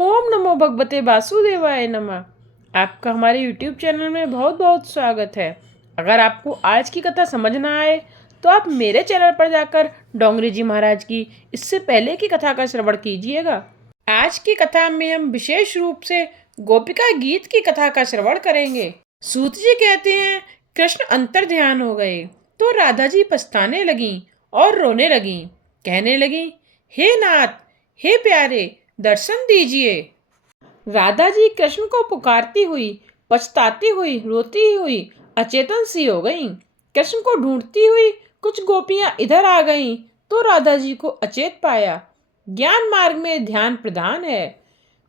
ओम नमो भगवते वासुदेवाय नमः। आपका हमारे YouTube चैनल में बहुत बहुत स्वागत है। अगर आपको आज की कथा समझ ना आए तो आप मेरे चैनल पर जाकर डोंगरी जी महाराज की इससे पहले की कथा का श्रवण कीजिएगा। आज की कथा में हम विशेष रूप से गोपिका गीत की कथा का श्रवण करेंगे। सूत जी कहते हैं, कृष्ण अंतर ध्यान हो गए तो राधा जी पछताने लगी और रोने लगी। कहने लगी, हे नाथ, हे प्यारे, दर्शन दीजिए। राधा जी कृष्ण को पुकारती हुई, पछताती हुई, रोती हुई अचेतन सी हो गईं। कृष्ण को ढूंढती हुई कुछ गोपियां इधर आ गईं तो राधा जी को अचेत पाया। ज्ञान मार्ग में ध्यान प्रधान है,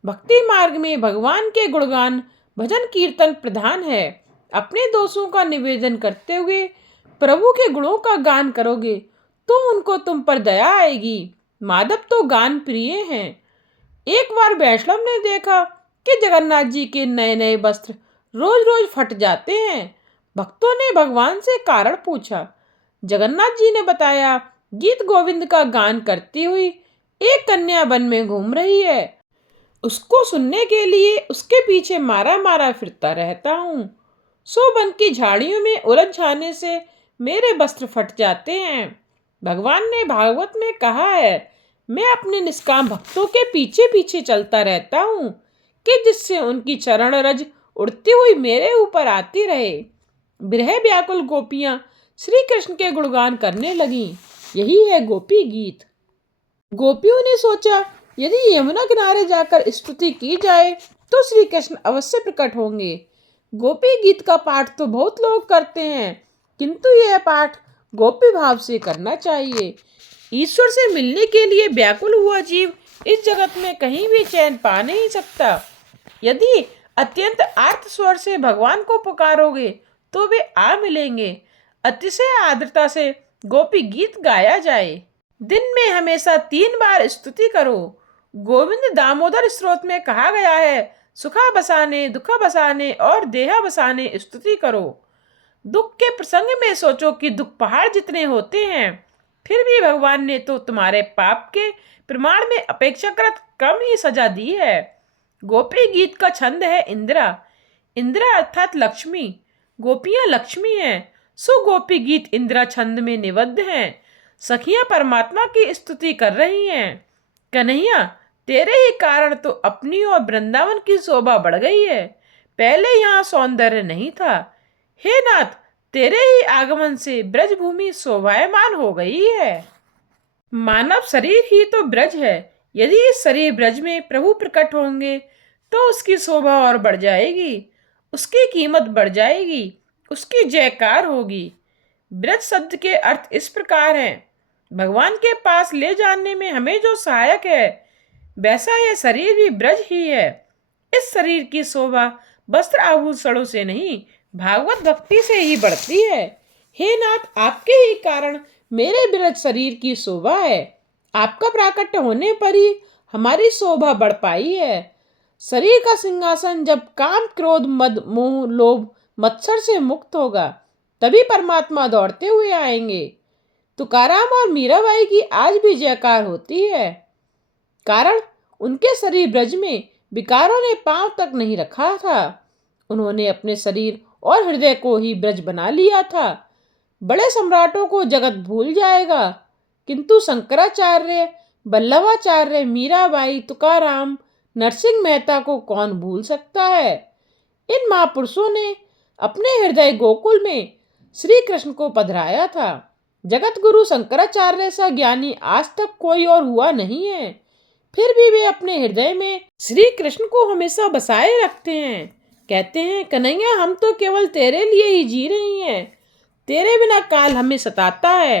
भक्ति मार्ग में भगवान के गुणगान भजन कीर्तन प्रधान है। अपने दोषों का निवेदन करते हुए प्रभु के गुणों का गान करोगे तो उनको तुम पर दया आएगी। माधव तो गान प्रिय हैं। एक बार वैष्णव ने देखा कि जगन्नाथ जी के नए नए वस्त्र रोज रोज फट जाते हैं। भक्तों ने भगवान से कारण पूछा। जगन्नाथ जी ने बताया, गीत गोविंद का गान करती हुई एक कन्या वन में घूम रही है। उसको सुनने के लिए उसके पीछे मारा मारा फिरता रहता हूँ। सो वन की झाड़ियों में उलझ जाने से मेरे वस्त्र फट जाते हैं। भगवान ने भागवत में कहा है, मैं अपने निष्काम भक्तों के पीछे पीछे चलता रहता हूँ कि जिससे उनकी चरण रज उड़ती हुई मेरे ऊपर आती रहे। विरह व्याकुल गोपियां श्री कृष्ण के गुणगान करने लगीं। यही है गोपी गीत। गोपियों ने सोचा, यदि यमुना किनारे जाकर स्तुति की जाए तो श्री कृष्ण अवश्य प्रकट होंगे। गोपी गीत का पाठ तो बहुत लोग करते हैं, किंतु यह पाठ गोपी भाव से करना चाहिए। ईश्वर से मिलने के लिए व्याकुल हुआ जीव इस जगत में कहीं भी चैन पा नहीं सकता। यदि अत्यंत आर्त स्वर से भगवान को पुकारोगे तो वे आ मिलेंगे। अतिशय आर्द्रता से गोपी गीत गाया जाए। दिन में हमेशा 3 बार स्तुति करो। गोविंद दामोदर स्त्रोत में कहा गया है, सुखा बसाने, दुखा बसाने और देहा बसाने स्तुति करो। दुख के प्रसंग में सोचो कि दुख पहाड़ जितने होते हैं, फिर भी भगवान ने तो तुम्हारे पाप के प्रमाण में अपेक्षाकृत कम ही सजा दी है। गोपी गीत का छंद है इंदिरा। इंदिरा अर्थात लक्ष्मी। गोपियां लक्ष्मी हैं, सो गोपी गीत इंदिरा छंद में निबद्ध हैं। सखियां परमात्मा की स्तुति कर रही हैं। कन्हैया, तेरे ही कारण तो अपनी और वृंदावन की शोभा बढ़ गई है। पहले यहाँ सौंदर्य नहीं था। हे नाथ, तेरे ही आगमन से ब्रज भूमि शोभायमान हो गई है। मानव शरीर ही तो ब्रज है। यदि इस शरीर ब्रज में प्रभु प्रकट होंगे तो उसकी शोभा और बढ़ जाएगी, उसकी कीमत बढ़ जाएगी, उसकी जयकार होगी। ब्रज शब्द के अर्थ इस प्रकार हैं, भगवान के पास ले जाने में हमें जो सहायक है, वैसा यह शरीर भी ब्रज ही है। इस शरीर की शोभा वस्त्र आभूषणों से नहीं, भागवत भक्ति से ही बढ़ती है। हे नाथ, आपके ही कारण मेरे ब्रज शरीर की शोभा है। आपका प्राकट्य होने पर ही हमारी शोभा बढ़ पाई है। शरीर का सिंहासन जब काम क्रोध मद मोह लोभ मत्सर से मुक्त होगा, तभी परमात्मा दौड़ते हुए आएंगे। तुकाराम और मीराबाई की आज भी जयकार होती है, कारण उनके शरीर ब्रज में विकारों ने पांव तक नहीं रखा था। उन्होंने अपने शरीर और हृदय को ही ब्रज बना लिया था। बड़े सम्राटों को जगत भूल जाएगा, किंतु शंकराचार्य, वल्लभाचार्य, मीराबाई, तुकाराम, नरसिंह मेहता को कौन भूल सकता है। इन महापुरुषों ने अपने हृदय गोकुल में श्री कृष्ण को पधराया था। जगत गुरु शंकराचार्य सा ज्ञानी आज तक कोई और हुआ नहीं है। फिर भी वे अपने हृदय में श्री कृष्ण को हमेशा बसाए रखते हैं। कहते हैं, कन्हैया, हम तो केवल तेरे लिए ही जी रही हैं। तेरे बिना काल हमें सताता है।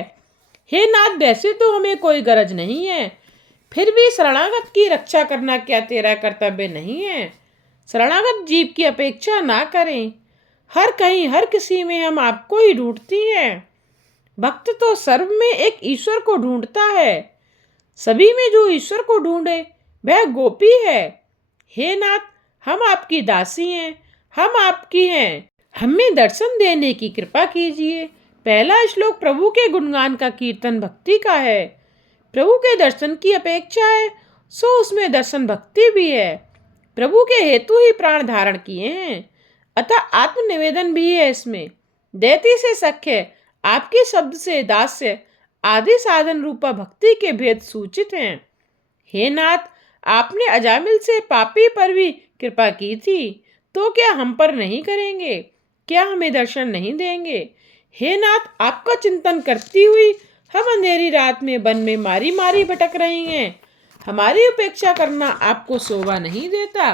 हे नाथ, वैसे तो हमें कोई गरज नहीं है, फिर भी शरणागत की रक्षा करना क्या तेरा कर्तव्य नहीं है। शरणागत जीव की अपेक्षा ना करें। हर कहीं हर किसी में हम आपको ही ढूंढती हैं। भक्त तो सर्व में एक ईश्वर को ढूंढता है। सभी में जो ईश्वर को ढूंढे वह गोपी है। हे नाथ, हम आपकी दासी हैं, हम आपकी हैं। हमें दर्शन देने की कृपा कीजिए। पहला श्लोक प्रभु के गुणगान का कीर्तन भक्ति का है। प्रभु के दर्शन की अपेक्षा है सो उसमें दर्शन भक्ति भी है। प्रभु के हेतु ही प्राण धारण किए हैं, अतः आत्मनिवेदन भी है इसमें। दैती से सख्य, आपके शब्द से दास्य आदि साधन रूपा भक्ति के भेद सूचित हैं। हे नाथ, आपने अजामिल से पापी पर भी कृपा की थी, तो क्या हम पर नहीं करेंगे? क्या हमें दर्शन नहीं देंगे? हे नाथ, आपका चिंतन करती हुई हम अंधेरी रात में वन में मारी मारी भटक रही हैं। हमारी उपेक्षा करना आपको शोभा नहीं देता।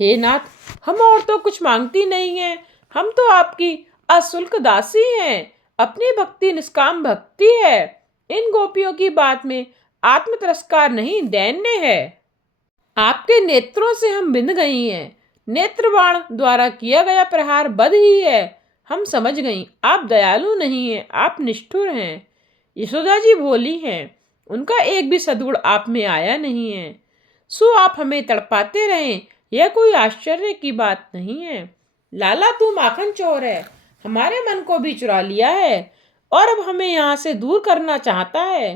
हे नाथ, हम और तो कुछ मांगती नहीं हैं, हम तो आपकी अशुल्क दासी हैं। अपनी भक्ति निष्काम भक्ति है। इन गोपियों की बात में आत्म तिरस्कार नहीं, दैन्य है। आपके नेत्रों से हम बिंध गई हैं। नेत्रबाण द्वारा किया गया प्रहार बद ही है। हम समझ गई, आप दयालु नहीं हैं, आप निष्ठुर हैं। यशोदा जी भोली हैं, उनका एक भी सद्गुण आप में आया नहीं है। सो आप हमें तड़पाते रहें, यह कोई आश्चर्य की बात नहीं है। लाला, तू माखन चोर है, हमारे मन को भी चुरा लिया है और अब हमें यहाँ से दूर करना चाहता है।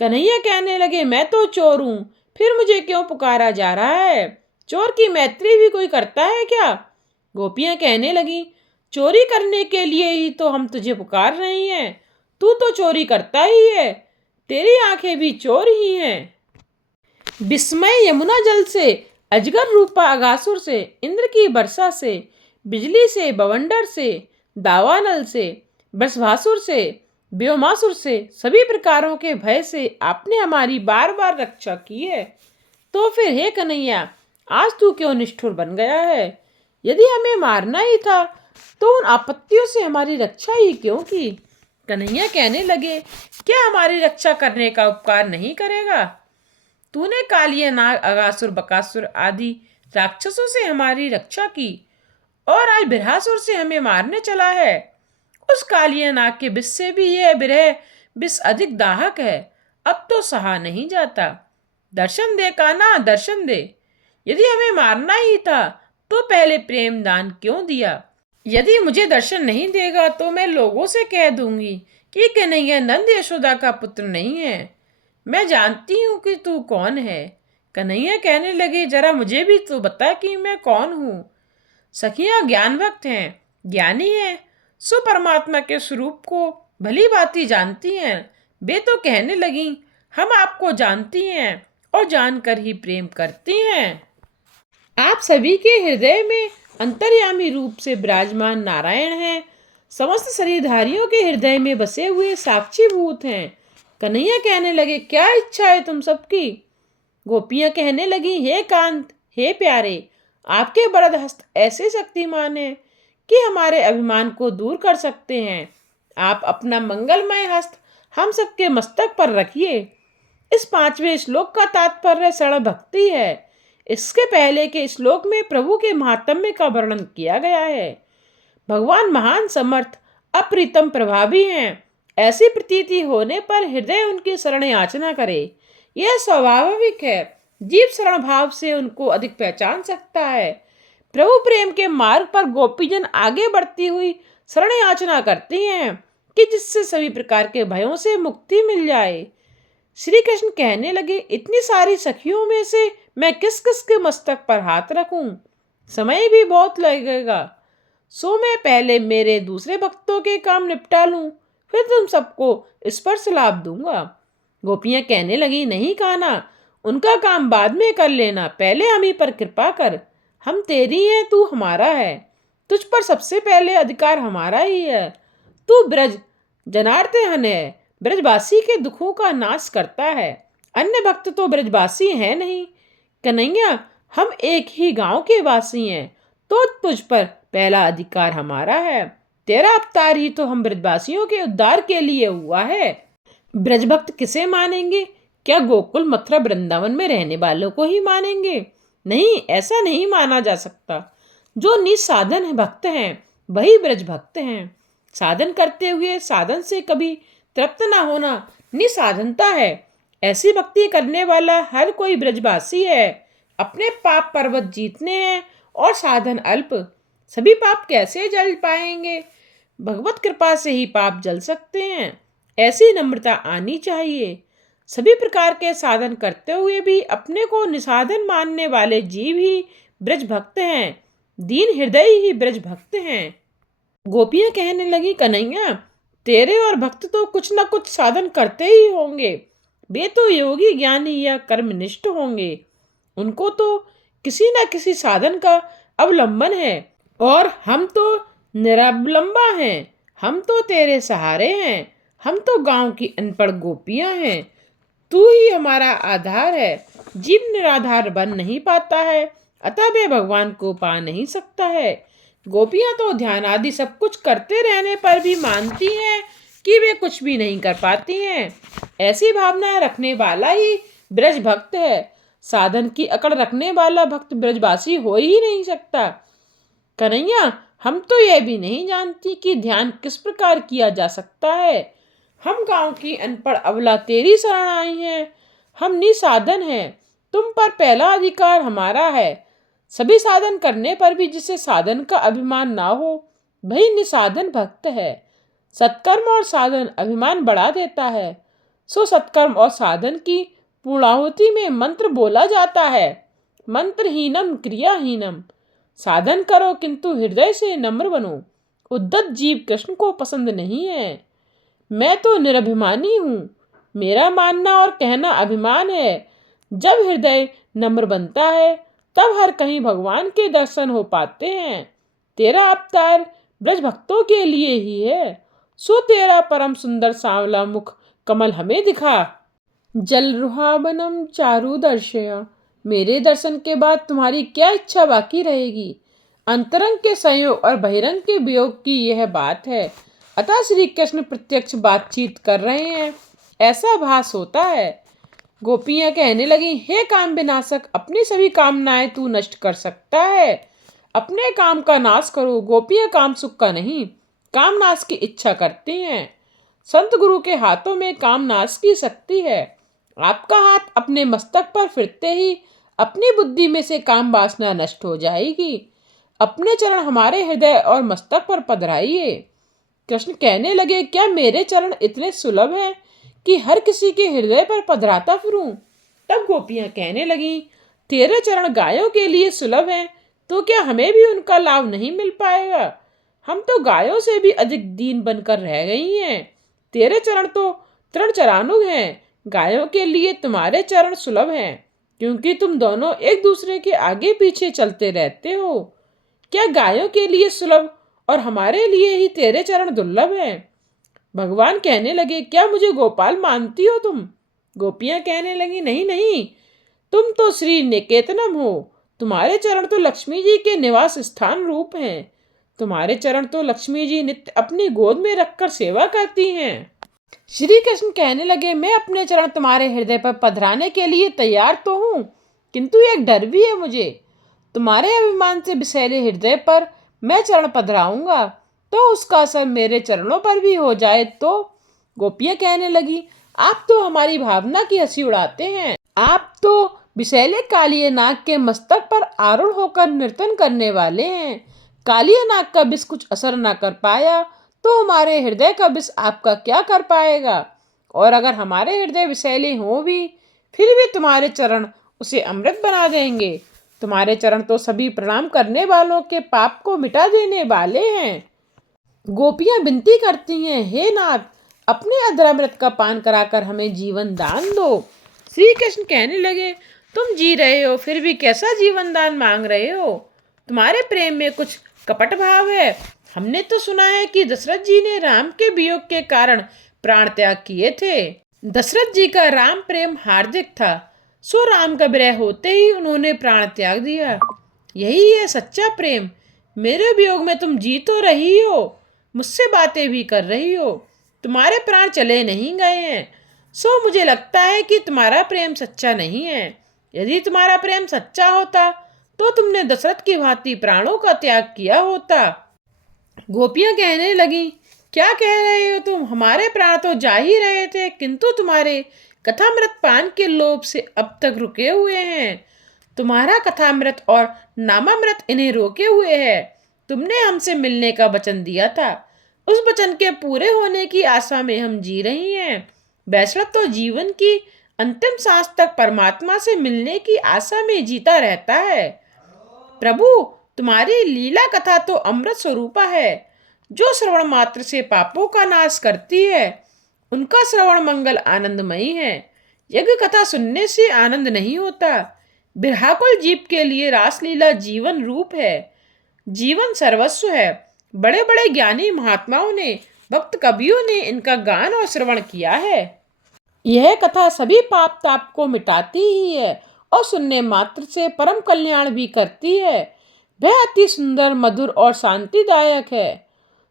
कन्हैया कहने लगे, मैं तो चोर हूं, फिर मुझे क्यों पुकारा जा रहा है? चोर की मैत्री भी कोई करता है क्या? गोपियां कहने लगी, चोरी करने के लिए ही तो हम तुझे पुकार रही हैं। तू तो चोरी करता ही है, तेरी आंखें भी चोर ही हैं। विस्मय यमुना जल से, अजगर रूपा अगासुर से, इंद्र की वर्षा से, बिजली से, बवंडर से, दावानल से, बृषभासुर से, व्योमासुर से, सभी प्रकारों के भय से आपने हमारी बार बार रक्षा की है। तो फिर हे कन्हैया, आज तू क्यों निष्ठुर बन गया है? यदि हमें मारना ही था तो उन आपत्तियों से हमारी रक्षा ही क्यों की? कन्हैया कहने लगे, क्या हमारी रक्षा करने का उपकार नहीं करेगा? तूने कालिया नाग, अगासुर, बकासुर आदि राक्षसों से हमारी रक्षा की और आज बिरहासुर से हमें मारने चला है। उस कालिया नाग के विष से भी यह विरह विष अधिक दाहक है। अब तो सहा नहीं जाता। दर्शन दे कान्हा, दर्शन दे। यदि हमें मारना ही था तो पहले प्रेम दान क्यों दिया? यदि मुझे दर्शन नहीं देगा तो मैं लोगों से कह दूंगी कि कन्हैया नंद यशोदा का पुत्र नहीं है। मैं जानती हूँ कि तू कौन है। कन्हैया कहने लगे, जरा मुझे भी तो बता कि मैं कौन हूँ। सखियां ज्ञान भक्त हैं, ज्ञानी हैं, सो परमात्मा के स्वरूप को भली भांति जानती हैं। वे तो कहने लगी, हम आपको जानती हैं और जानकर ही प्रेम करती हैं। आप सभी के हृदय में अंतर्यामी रूप से विराजमान नारायण हैं। समस्त शरीरधारियों के हृदय में बसे हुए साक्षी भूत हैं। कन्हैया कहने लगे, क्या इच्छा है तुम सबकी? गोपियां कहने लगी, हे कांत, हे प्यारे, आपके वरद हस्त ऐसे शक्तिमान हैं कि हमारे अभिमान को दूर कर सकते हैं। आप अपना मंगलमय हस्त हम सबके मस्तक पर रखिए। इस 5वें श्लोक का तात्पर्य शरण भक्ति है। इसके पहले के श्लोक में प्रभु के महात्म्य का वर्णन किया गया है। भगवान महान समर्थ, अप्रीतम प्रभावी हैं। ऐसी प्रतीति होने पर हृदय उनकी शरण याचना करे। यह स्वाभाविक है। जीव शरण भाव से उनको अधिक पहचान सकता है। प्रभु प्रेम के मार्ग पर गोपीजन आगे बढ़ती हुई शरण याचना करती हैं कि जिससे सभी प्रकार के भयों से मुक्ति मिल जाए। श्री कृष्ण कहने लगे, इतनी सारी सखियों में से मैं किस किस के मस्तक पर हाथ रखूं? समय भी बहुत लगेगा। सो मैं पहले मेरे दूसरे भक्तों के काम निपटा लूं, फिर तुम सबको स्पर्श लाभ दूंगा। गोपियां कहने लगी, नहीं कान्हा, उनका काम बाद में कर लेना, पहले हम ही पर कृपा कर। हम तेरी हैं, तू हमारा है। तुझ पर सबसे पहले अधिकार हमारा ही है। तू ब्रज जनार्दन है, ब्रजवासी के दुखों का नाश करता है। अन्य भक्त तो ब्रजवासी हैं नहीं। कन्हैया, हम एक ही गांव के वासी हैं, तो तुझ पर पहला अधिकार हमारा है। तेरा अवतार ही तो हम ब्रजवासियों के उद्धार के लिए हुआ है। ब्रजभक्त किसे मानेंगे? क्या गोकुल, मथुरा, वृंदावन में रहने वालों को ही मानेंगे? नहीं, ऐसा नहीं माना जा सकता। जो निसाधन भक्त हैं वही ब्रज भक्त हैं। साधन करते हुए साधन से कभी तृप्त न होना निसाधनता है। ऐसी भक्ति करने वाला हर कोई ब्रजवासी है। अपने पाप पर्वत जीतने हैं और साधन अल्प। सभी पाप कैसे जल पाएंगे? भगवत कृपा से ही पाप जल सकते हैं। ऐसी नम्रता आनी चाहिए। सभी प्रकार के साधन करते हुए भी अपने को निसाधन मानने वाले जीव ही ब्रज भक्त हैं, दीन हृदय ही ब्रज भक्त हैं। गोपियां कहने लगी, कन्हैया तेरे और भक्त तो कुछ न कुछ साधन करते ही होंगे। वे तो योगी ज्ञानी या कर्मनिष्ठ होंगे। उनको तो किसी न किसी साधन का अवलंबन है, और हम तो निरवलंबा हैं। हम तो तेरे सहारे हैं। हम तो गांव की अनपढ़ गोपियां हैं। तू ही हमारा आधार है। जीव निराधार बन नहीं पाता है, अतः वे भगवान को पा नहीं सकता है। गोपियां तो ध्यान आदि सब कुछ करते रहने पर भी मानती हैं कि वे कुछ भी नहीं कर पाती हैं। ऐसी भावना रखने वाला ही ब्रज भक्त है। साधन की अकड़ रखने वाला भक्त ब्रजवासी हो ही नहीं सकता। कन्हैया हम तो यह भी नहीं जानती कि ध्यान किस प्रकार किया जा सकता है। हम गांव की अनपढ़ अबला तेरी शरण आई हैं। हम निसाधन हैं। तुम पर पहला अधिकार हमारा है। सभी साधन करने पर भी जिसे साधन का अभिमान ना हो, वही निसाधन भक्त है। सत्कर्म और साधन अभिमान बढ़ा देता है। सो सत्कर्म और साधन की पूर्णाहुति में मंत्र बोला जाता है, मंत्रहीनम क्रियाहीनम। साधन करो किंतु हृदय से नम्र बनो। उद्धत जीव कृष्ण को पसंद नहीं है। मैं तो निरभिमानी हूँ। मेरा मानना और कहना अभिमान है। जब हृदय नम्र बनता है तब हर कहीं भगवान के दर्शन हो पाते हैं। तेरा अवतार ब्रज भक्तों के लिए ही है। सो तेरा परम सुंदर सांवला मुख कमल हमें दिखा। जलरुहावनम चारु दर्शया। मेरे दर्शन के बाद तुम्हारी क्या इच्छा बाकी रहेगी। अंतरंग के संयोग और बहिरंग के वियोग की यह बात है। अतः श्री कृष्ण प्रत्यक्ष बातचीत कर रहे हैं, ऐसा भास होता है। गोपियां कहने लगी, हे काम विनाशक, अपनी सभी कामनाएं तू नष्ट कर सकता है। अपने काम का नाश करो। गोपियां काम सुख का नहीं, काम नाश की इच्छा करती हैं। संत गुरु के हाथों में काम नाश की शक्ति है। आपका हाथ अपने मस्तक पर फिरते ही अपनी बुद्धि में से काम वासना नष्ट हो जाएगी। अपने चरण हमारे हृदय और मस्तक पर पधराइए। कृष्ण कहने लगे, क्या मेरे चरण इतने सुलभ हैं कि हर किसी के हृदय पर पधराता फिरूं? तब गोपियां कहने लगी, तेरे चरण गायों के लिए सुलभ हैं, तो क्या हमें भी उनका लाभ नहीं मिल पाएगा? हम तो गायों से भी अधिक दीन बनकर रह गई हैं। तेरे चरण तो तृण चरानुग हैं। गायों के लिए तुम्हारे चरण सुलभ हैं, क्योंकि तुम दोनों एक दूसरे के आगे पीछे चलते रहते हो। क्या गायों के लिए सुलभ और हमारे लिए ही तेरे चरण दुर्लभ हैं? भगवान कहने लगे, क्या मुझे गोपाल मानती हो तुम? गोपियां कहने लगी, नहीं नहीं, तुम तो श्री निकेतनम हो। तुम्हारे चरण तो लक्ष्मी जी के निवास स्थान रूप हैं। तुम्हारे चरण तो लक्ष्मी जी नित्य अपनी गोद में रखकर सेवा करती हैं। श्री कृष्ण कहने लगे, मैं अपने चरण तुम्हारे हृदय पर पधराने के लिए तैयार तो हूँ, किंतु एक डर भी है मुझे। तुम्हारे अभिमान से विषैले हृदय पर मैं चरण पधराऊंगा तो उसका असर मेरे चरणों पर भी हो जाए तो? गोपियां कहने लगी, आप तो हमारी भावना की हंसी उड़ाते हैं। आप तो विषैले कालिये नाग के मस्तक पर आरूढ़ होकर नर्तन करने वाले हैं। कालिये नाग का विष कुछ असर न कर पाया तो हमारे हृदय का विष आपका क्या कर पाएगा? और अगर हमारे हृदय विषैले हो भी, फिर भी तुम्हारे चरण उसे अमृत बना देंगे। तुम्हारे चरण तो सभी प्रणाम करने वालों के पाप को मिटा देने वाले हैं। गोपियां विनती करती हैं, हे नाथ, अपने अधरामृत का पान कराकर हमें जीवन दान दो। श्री कृष्ण कहने लगे, तुम जी रहे हो फिर भी कैसा जीवन दान मांग रहे हो? तुम्हारे प्रेम में कुछ कपट भाव है। हमने तो सुना है कि दशरथ जी ने राम के वियोग के कारण प्राण त्याग किए थे। दशरथ जी का राम प्रेम हार्दिक था, सो राम का विरह होते ही उन्होंने प्राण त्याग दिया। यही है सच्चा प्रेम। मेरे वियोग में तुम जी तो रही हो, मुझसे बातें भी कर रही हो, तुम्हारे प्राण चले नहीं गए हैं। सो मुझे लगता है कि तुम्हारा प्रेम सच्चा नहीं है। यदि तुम्हारा प्रेम सच्चा होता तो तुमने दशरथ की भांति प्राणों का त्याग किया होता। गोपियां कहने लगी, क्या कह रहे हो तुम? हमारे प्राण तो जा ही रहे थे, किंतु तुम्हारे कथामृत पान के लोभ से अब तक रुके हुए हैं। तुम्हारा कथामृत और नामामृत इन्हें रोके हुए है। तुमने हमसे मिलने का वचन दिया था, उस वचन के पूरे होने की आशा में हम जी रही हैं। वैष्णव तो जीवन की अंतिम सांस तक परमात्मा से मिलने की आशा में जीता रहता है। प्रभु, तुम्हारी लीला कथा तो अमृत स्वरूपा है, जो श्रवण मात्र से पापों का नाश करती है। उनका श्रवण मंगल आनंदमयी है। यज्ञ कथा सुनने से आनंद नहीं होता। बिरहाकुल जीव के लिए रासलीला जीवन रूप है, जीवन सर्वस्व है। बड़े बड़े ज्ञानी महात्माओं ने, भक्त कवियों ने इनका गान और श्रवण किया है। यह कथा सभी पाप ताप को मिटाती ही है और सुनने मात्र से परम कल्याण भी करती है। वह अति सुंदर, मधुर और शांतिदायक है।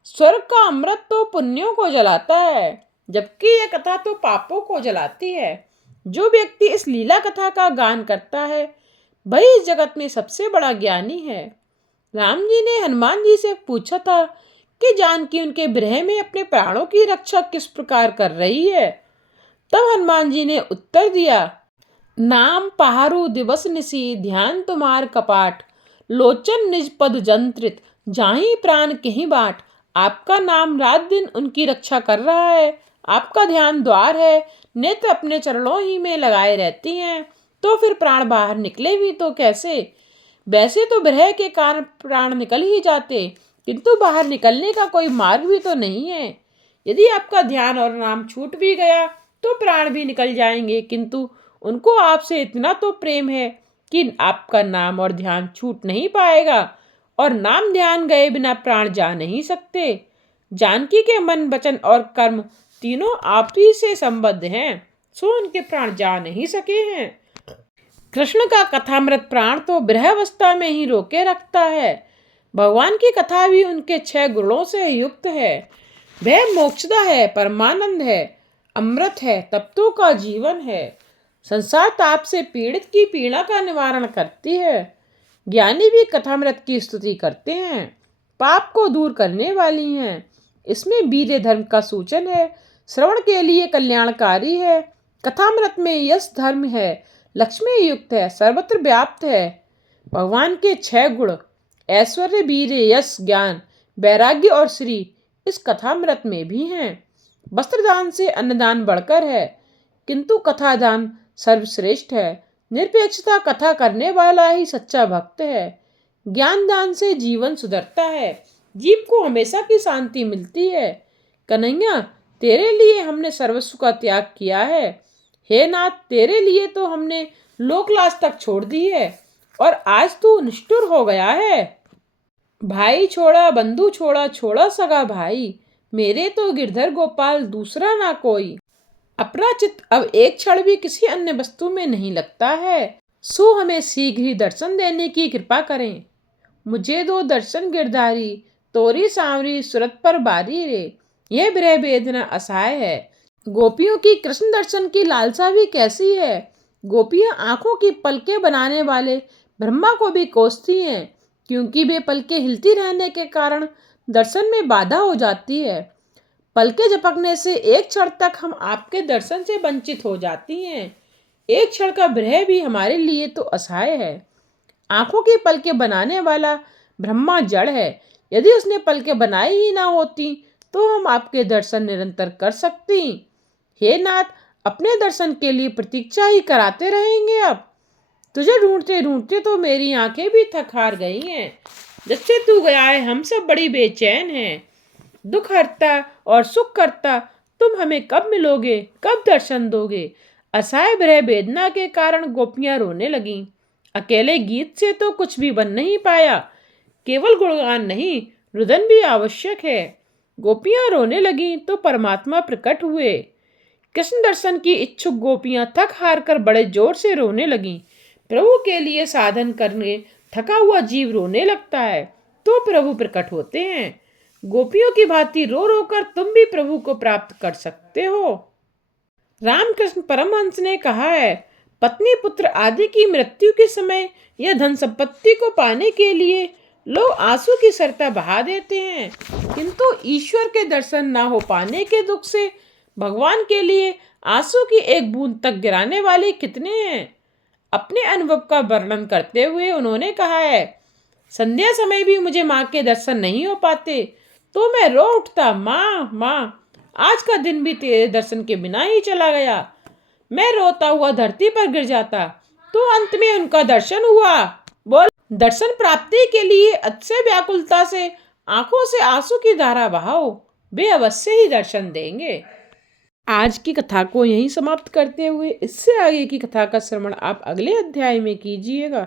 स्वर्ग का अमृत तो पुण्यों को जलाता है, जबकि यह कथा तो पापों को जलाती है। जो व्यक्ति इस लीला कथा का गान करता है, वही इस जगत में सबसे बड़ा ज्ञानी है। राम जी ने हनुमान जी से पूछा था कि जानकी उनके विरह में अपने प्राणों की रक्षा किस प्रकार कर रही है। तब हनुमान जी ने उत्तर दिया, नाम पहारु दिवस निसी, ध्यान तुम्हार कपाट, लोचन निज पद जंत्रित, जाहि प्राण कहीं बाट। आपका नाम रात दिन उनकी रक्षा कर रहा है। आपका ध्यान द्वार है, नेत्र अपने चरणों ही में लगाए रहती हैं, तो फिर प्राण बाहर निकले भी तो कैसे। वैसे तो विरह के कारण प्राण निकल ही जाते, किंतु बाहर निकलने का कोई मार्ग भी तो नहीं है। यदि आपका ध्यान और नाम छूट भी गया तो प्राण भी निकल जाएंगे, किंतु उनको आपसे इतना तो प्रेम है कि आपका नाम और ध्यान छूट नहीं पाएगा, और नाम ध्यान गए बिना प्राण जा नहीं सकते। जानकी के मन, वचन और कर्म तीनों आप ही से संबद्ध हैं, सो उनके प्राण जा नहीं सके हैं। कृष्ण का कथामृत प्राण तो विरहावस्था में ही रोके रखता है। भगवान की कथा भी उनके 6 गुणों से युक्त है। वह मोक्षदा है, परमानंद है, अमृत है, तप्तों का जीवन है। संसार ताप से पीड़ित की पीड़ा का निवारण करती है। ज्ञानी भी कथामृत की स्तुति करते हैं, पाप को दूर करने वाली हैं। इसमें वीर्य धर्म का सूचन है, श्रवण के लिए कल्याणकारी है। कथामृत में यश धर्म है, लक्ष्मी युक्त है, सर्वत्र व्याप्त है। भगवान के 6 गुण ऐश्वर्य, वीर्य, यश, ज्ञान, वैराग्य और श्री इस कथामृत में भी हैं। वस्त्रदान से अन्नदान बढ़कर है, किंतु कथादान सर्वश्रेष्ठ है। निरपेक्षता कथा करने वाला ही सच्चा भक्त है। ज्ञान दान से जीवन सुधरता है, जीव को हमेशा की शांति मिलती है। कन्हैया, तेरे लिए हमने सर्वस्व का त्याग किया है। हे नाथ, तेरे लिए तो हमने लोकलाज तक छोड़ दी है, और आज तू निष्ठुर हो गया है। भाई छोड़ा, बंधु छोड़ा, छोड़ा सगा भाई, मेरे तो गिरधर गोपाल दूसरा ना कोई। अपना चित्त अब एक क्षण भी किसी अन्य वस्तु में नहीं लगता है, सो हमें शीघ्र ही दर्शन देने की कृपा करें। मुझे दो दर्शन गिरधारी, तोरी सांवरी सूरत पर बारी रे। यह विरह वेदना असहाय है। गोपियों की कृष्ण दर्शन की लालसा भी कैसी है। गोपियां आंखों की पलकें बनाने वाले ब्रह्मा को भी कोसती हैं, क्योंकि वे पलकें हिलती रहने के कारण दर्शन में बाधा हो जाती है। पलकें झपकने से एक क्षण तक हम आपके दर्शन से वंचित हो जाती हैं। एक क्षण का विरह भी हमारे लिए तो असहाय है। आंखों की पलकें बनाने वाला ब्रह्मा जड़ है। यदि उसने पलकें बनाई ही ना होती तो हम आपके दर्शन निरंतर कर सकती। हे नाथ, अपने दर्शन के लिए प्रतीक्षा ही कराते रहेंगे। अब तुझे ढूंढते ढूंढते तो मेरी आंखें भी थक हार गई हैं। जब से तू गया है हम सब बड़ी बेचैन हैं। दुख हरता और सुख करता तुम हमें कब मिलोगे, कब दर्शन दोगे। असहाय विरह वेदना के कारण गोपियां रोने लगीं। अकेले गीत से तो कुछ भी बन नहीं पाया, केवल गुणगान नहीं, रुदन भी आवश्यक है। गोपियां रोने लगीं तो परमात्मा प्रकट हुए। कृष्ण दर्शन की इच्छुक गोपियां थक हार कर बड़े जोर से रोने लगीं। प्रभु के लिए साधन करने थका हुआ जीव रोने लगता है तो प्रभु प्रकट होते हैं। गोपियों की भांति रो रो कर तुम भी प्रभु को प्राप्त कर सकते हो। रामकृष्ण परमहंस ने कहा है, पत्नी पुत्र आदि की मृत्यु के समय या धन संपत्ति को पाने के लिए लोग आंसू की सरता बहा देते हैं, किंतु ईश्वर के दर्शन ना हो पाने के दुख से भगवान के लिए आंसू की एक बूंद तक गिराने वाले कितने हैं। अपने अनुभव का वर्णन करते हुए उन्होंने कहा है, संध्या समय भी मुझे माँ के दर्शन नहीं हो पाते तो मैं रो उठता, माँ माँ, आज का दिन भी तेरे दर्शन के बिना ही चला गया। मैं रोता हुआ धरती पर गिर जाता, तो अंत में उनका दर्शन हुआ। बोल, दर्शन प्राप्ति के लिए अतिशय व्याकुलता से आंखों से आंसू की धारा बहाओ, वे अवश्य ही दर्शन देंगे। आज की कथा को यहीं समाप्त करते हुए इससे आगे की कथा का श्रवण आप अगले अध्याय में कीजिएगा।